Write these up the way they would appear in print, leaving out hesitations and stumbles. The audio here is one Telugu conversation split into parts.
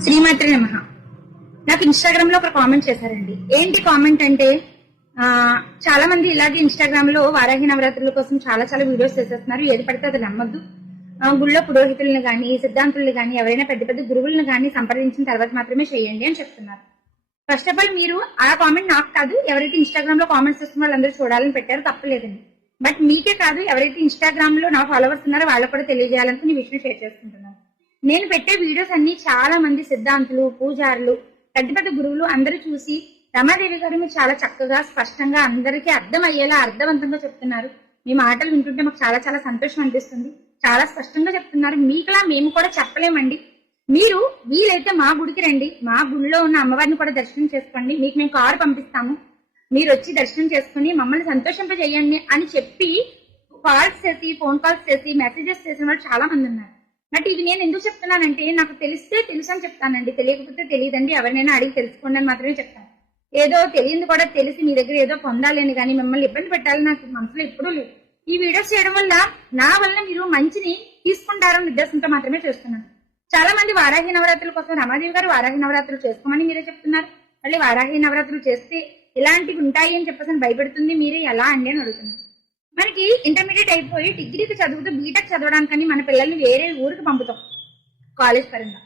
శ్రీమాత్రి నమః. నాకు ఇన్స్టాగ్రామ్ లో ఒక కామెంట్ చేశారండి. ఏంటి కామెంట్ అంటే, చాలా మంది ఇలాగే ఇన్స్టాగ్రామ్ లో వారాహి నవరాత్రుల కోసం చాలా చాలా వీడియోస్ చేసేస్తున్నారు. ఏది పడితే అది నమ్మద్దు. గుళ్ళో పురోహితులను గాని, సిద్ధాంతులను గాని, ఎవరైనా పెద్ద పెద్ద గురువులను గాని సంప్రదించిన తర్వాత మాత్రమే చేయండి అని చెప్తున్నారు. ఫస్ట్ ఆఫ్ ఆల్ మీరు ఆ కామెంట్ నాకు కాదు, ఎవరైతే ఇన్స్టాగ్రామ్ లో కామెంట్స్ చేస్తున్న వాళ్ళందరూ చూడాలని పెట్టారో తప్పలేదండి. బట్ మీకే కాదు, ఎవరైతే ఇన్స్టాగ్రామ్ లో నా ఫాలోవర్స్ ఉన్నారో వాళ్ళకు కూడా తెలియజేయాలనుకుని ఈ విషయం షేర్ చేసుకుంటున్నాను. నేను పెట్టే వీడియోస్ అన్ని చాలా మంది సిద్ధాంతులు, పూజారులు, పెద్ద పెద్ద గురువులు అందరూ చూసి రమాదేవి గారు మీరు చాలా చక్కగా స్పష్టంగా అందరికీ అర్థమయ్యేలా అర్థవంతంగా చెప్తున్నారు, మీ మాటలు వింటుంటే మాకు చాలా చాలా సంతోషం అనిపిస్తుంది, చాలా స్పష్టంగా చెప్తున్నారు, మీకులా మేము కూడా చెప్పలేమండి, మీరు వీలైతే మా గుడికి రండి, మా గుడిలో ఉన్న అమ్మవారిని కూడా దర్శనం చేసుకోండి, మీకు మేము కారు పంపిస్తాము, మీరు వచ్చి దర్శనం చేసుకుని మమ్మల్ని సంతోషింపజేయండి అని చెప్పి కాల్స్ చేసి, ఫోన్ కాల్స్ చేసి, మెసేజెస్ చేసిన వాళ్ళు చాలా మంది ఉన్నారు. బట్ ఇది నేను ఎందుకు చెప్తున్నానంటే, నాకు తెలిస్తే తెలుసు అని చెప్తానండి, తెలియకపోతే తెలియదండి, ఎవరినైనా అడిగి తెలుసుకోండి అని మాత్రమే చెప్తాను. ఏదో తెలియదు కూడా తెలిసి మీ దగ్గర ఏదో పొందాలని కానీ మిమ్మల్ని ఇబ్బంది పెట్టాలని నాకు మనసులో ఎప్పుడూ లేదు. ఈ వీడియోస్ చేయడం వల్ల నా వల్ల మీరు మంచిని తీసుకుంటారని ఉద్దేశంతో మాత్రమే చేస్తున్నాను. చాలా మంది వారాహి నవరాత్రుల కోసం రమాదేవి గారు వారాహి నవరాత్రులు చేసుకోమని మీరే చెప్తున్నారు. మళ్ళీ వారాహి నవరాత్రులు చేస్తే ఇలాంటివి ఉంటాయి అని చెప్పేసి భయపెడుతుంది, మీరే ఎలా అండి అని అడుగుతున్నారు. మనకి ఇంటర్మీడియట్ అయిపోయి డిగ్రీకి చదువుతూ బీటెక్ చదవడానికని మన పిల్లల్ని వేరే ఊరికి పంపుతాం కాలేజ్ పరంగా.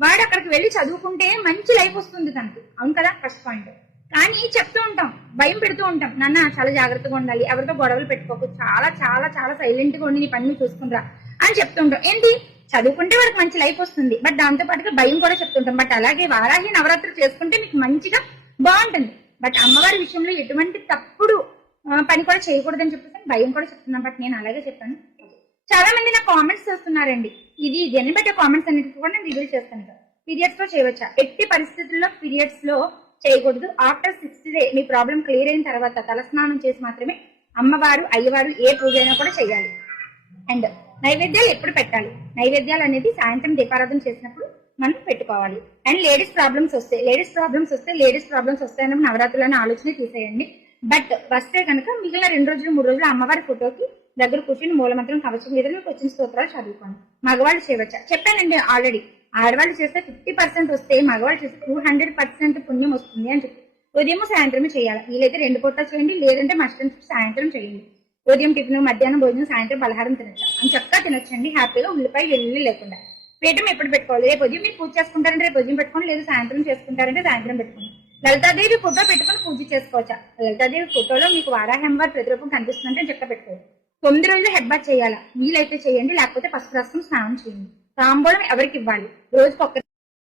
వాడు అక్కడికి వెళ్ళి చదువుకుంటే మంచి లైఫ్ వస్తుంది తనకి, అవును కదా, ఫస్ట్ పాయింట్. కానీ చెప్తూ ఉంటాం, భయం పెడుతూ ఉంటాం, నాన్న చాలా జాగ్రత్తగా ఉండాలి, ఎవరితో గొడవలు పెట్టుకోకు, చాలా చాలా చాలా సైలెంట్ గా ఉండి నీ పని చూసుకుంటా అని చెప్తుంటాం. ఏంటి, చదువుకుంటే వాడికి మంచి లైఫ్ వస్తుంది, బట్ దాంతో పాటుగా భయం కూడా చెప్తుంటాం. బట్ అలాగే వారాహి నవరాత్రులు చేసుకుంటే మీకు మంచిగా బాగుంటుంది, బట్ అమ్మవారి విషయంలో ఎటువంటి తప్పుడు పని కూడా చేయకూడదని చెప్పేసి భయం కూడా చెప్తున్నాను. బట్ నేను అలాగే చెప్పాను. చాలా మంది నాకు కామెంట్స్ చేస్తున్నారండి, ఇది జన్ని బట్టే కామెంట్స్ అన్నిటికీ కూడా నేను రివీల్ చేస్తాను కదా. పీరియడ్స్ లో చేయవచ్చా? ఎట్టి పరిస్థితుల్లో పీరియడ్స్ లో చేయకూడదు. ఆఫ్టర్ 6th డే మీ ప్రాబ్లం క్లియర్ అయిన తర్వాత తలస్నానం చేసి మాత్రమే అమ్మవారు, అయ్యవారు ఏ పూజ అయినా కూడా చేయాలి. అండ్ నైవేద్యాలు ఎప్పుడు పెట్టాలి? నైవేద్యాలు అనేది సాయంత్రం దీపారాధన చేసినప్పుడు మనం పెట్టుకోవాలి. అండ్ లేడీస్ ప్రాబ్లమ్స్ వస్తాయని నవరాత్రులని ఆలోచన తీసేయండి. బట్ వస్తే కనుక మిగిలిన 2 రోజులు 3 రోజులు అమ్మవారి ఫోటోకి దగ్గర కూర్చొని మూలమంత్రం కవచం మీద మీకు వచ్చిన స్తోత్రాలు చదువుకోండి. మగవాళ్ళు చేయవచ్చా? చెప్పానండి ఆల్రెడీ. ఆడవాళ్ళు చేస్తే 50% వస్తే, మగవాళ్ళు చేస్తే 200% పుణ్యం వస్తుంది అని చెప్పి ఉదయం సాయంత్రం చేయాలి. వీలైతే 2 పూటలు చేయండి, లేదంటే మస్టం సాయంత్రం చేయండి. ఉదయం టిఫిన్, మధ్యాహ్నం భోజనం, సాయంత్రం పలహారం తినచ్చా అని చక్కగా తినొచ్చండి హ్యాపీగా, ఉల్లిపాయ వెల్లుల్లి లేకుండా. పీఠం ఎప్పుడు పెట్టుకోవాలి? రేపు ఉదయం మీరు పూజ చేసుకుంటారంటే రేపు ఉదయం పెట్టుకోండి, లేదా సాయంత్రం చేసుకుంటారంటే సాయంత్రం పెట్టుకోండి. లలితాదేవి ఫోటో పెట్టుకుని పూజ చేసుకోవచ్చా? లలితాదేవి ఫోటోలో మీకు వారాహి అమ్మవారి ప్రతిరూపం కనిపిస్తుందంటే చక్క పెట్టుకోవచ్చు. 9 రోజులు హెడ్ బాత్ చేయాలా? వీలైతే చేయండి, లేకపోతే పసుపు రసం స్నానం చేయండి. తాంబూలం ఎవరికి ఇవ్వాలి? రోజుకి